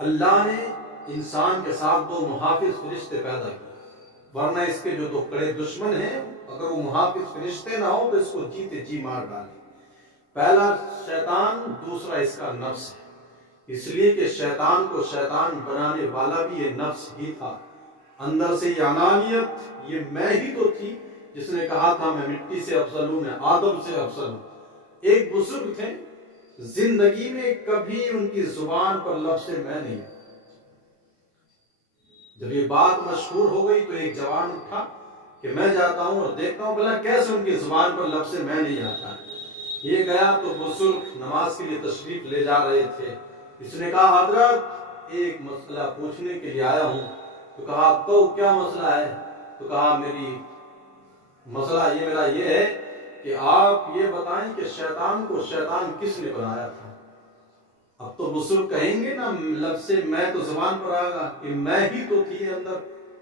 اللہ نے انسان کے ساتھ دو محافظ فرشتے پیدا کیے، ورنہ اس کے جو دو کڑے دشمن ہیں اگر وہ محافظ فرشتے نہ ہو تو اس کو جیتے جی مار ڈالیں۔ پہلا شیطان، دوسرا اس کا نفس ہے، اس لیے کہ شیطان کو شیطان بنانے والا بھی یہ نفس ہی تھا۔ اندر سے یہ انانیت، یہ میں ہی تو تھی جس نے کہا تھا میں مٹی سے افضل ہوں، میں آدم سے افضل ہوں۔ ایک بزرگ تھے، زندگی میں کبھی ان کی زبان پر لفظ میں نہیں آیا۔ جب یہ بات مشہور ہو گئی تو ایک جوان اٹھا کہ میں جاتا ہوں اور دیکھتا ہوں بھلا کیسے ان کی زبان پر لفظ میں نہیں آتا ہے۔ یہ گیا تو بزرگ نماز کے لیے تشریف لے جا رہے تھے، اس نے کہا حضرت ایک مسئلہ پوچھنے کے لیے آیا ہوں۔ تو کہا تو کیا مسئلہ ہے؟ تو کہا مسئلہ میرا یہ ہے کہ آپ یہ بتائیں کہ شیطان کو شیطان کس نے بنایا تھا؟ اب تو بزرگ کہیں گے نا لفظ میں تو زبان پر آئے گا کہ میں ہی تو تھی اندر،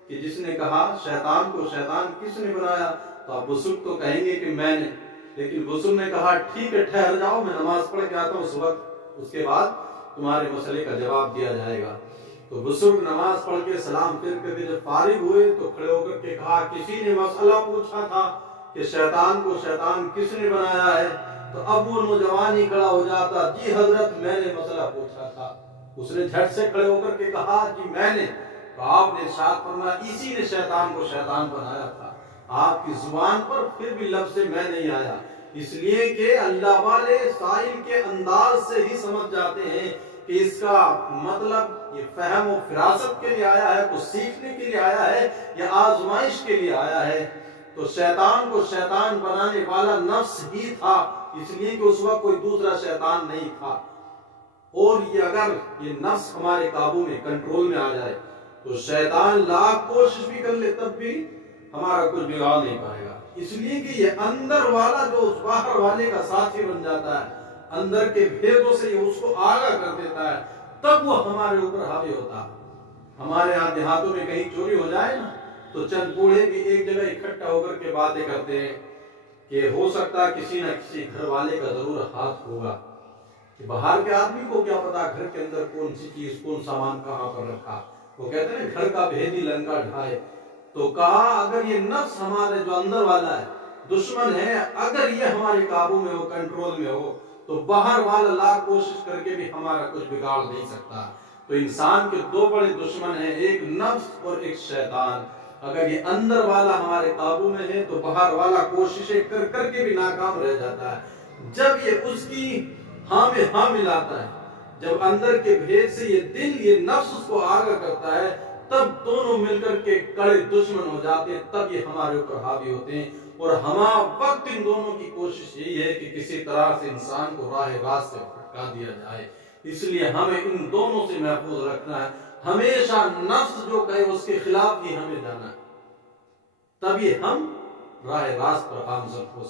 کہ جس نے کہا شیطان کو شیطان کس نے بنایا، تو اب بزرگ تو کہیں گے کہ میں نے۔ لیکن بزرگ نے کہا ٹھیک ہے ٹھہر جاؤ، میں نماز پڑھ کے آتا ہوں اس وقت، اس کے بعد تمہارے مسئلے کا جواب دیا جائے گا۔ تو بزرگ نماز پڑھ کے سلام پھر کر کے جب فارغ ہوئے تو کھڑے ہو کر کے کہا کسی نے مسئلہ پوچھا تھا کہ شیطان کو شیطان کس نے بنایا ہے؟ تو اب وہ نوجوان ہی کھڑا ہو جاتا، جی حضرت میں نے مسئلہ پوچھا تھا۔ اس نے جھٹ سے کھڑے ہو کر کے کہا جی میں نے۔ تو آپ نے ارشاد فرمایا اسی نے شیطان کو شیطان بنایا تھا۔ آپ کی زبان پر پھر بھی لفظ میں نہیں آیا، اس لیے کہ اللہ والے سائل کے انداز سے ہی سمجھ جاتے ہیں کہ اس کا مطلب یہ فہم و فراست کے لیے آیا ہے، کچھ سیکھنے کے لیے آیا ہے یا آزمائش کے لیے آیا ہے۔ تو شیطان کو شیطان بنانے والا نفس ہی تھا، اس لیے کہ اس وقت کوئی دوسرا شیطان نہیں تھا۔ اور یہ اگر یہ نفس ہمارے قابو میں کنٹرول میں آ جائے تو شیطان لاکھ کوشش بھی کر لے تب بھی ہمارا کچھ بگاڑ نہیں پائے گا، اس لیے کہ یہ اندر والا جو اس باہر والے کا ساتھی بن جاتا ہے، اندر کے بھیدوں سے یہ اس کو آگاہ کر دیتا ہے، تب وہ ہمارے اوپر حاوی ہوتا ہے۔ ہمارے ہاں دیہاتوں میں کہیں چوری ہو جائے نا تو چند بوڑھے بھی ایک جگہ اکٹھا ہو کر کے باتیں کرتے ہیں کہ ہو سکتا ہے کسی نہ کسی گھر والے کا ضرور ہاتھ ہوگا، کہ باہر کے آدمی کو کیا پتا گھر کے اندر کون سی چیز کون سامان کہاں پر رکھا۔ وہ کہتے ہیں گھر کا بھیدی لنکا ڈھائے۔ تو کہا اگر یہ نفس ہمارے جو اندر والا ہے دشمن ہے، اگر یہ ہمارے قابو میں ہو کنٹرول میں ہو تو باہر والا لاکھ کوشش کر کے بھی ہمارا کچھ بگاڑ نہیں سکتا۔ تو انسان کے دو بڑے دشمن ہیں، ایک نفس اور ایک شیطان۔ اگر یہ اندر والا ہمارے قابو میں ہے تو باہر والا کوششیں کر کر کے بھی ناکام رہ جاتا ہے۔ جب یہ اس کی ہاں میں ہاں ملاتا ہے، جب اندر کے بھید سے یہ دل یہ نفس اس کو آگاہ کرتا ہے، تب دونوں مل کر کے کڑے دشمن ہو جاتے ہیں، تب یہ ہمارے اوپر حاوی ہوتے ہیں۔ اور ہما وقت ان دونوں کی کوشش یہی ہے کہ کسی طرح سے انسان کو راہ راست سے بھٹکا دیا جائے۔ اس لیے ہمیں ان دونوں سے محفوظ رکھنا ہے، ہمیشہ نفس جو کہے اس کے خلاف ہی ہمیں جانا ہے، تبھی ہم راہ راست پر گامزن ہو سکتے ہیں۔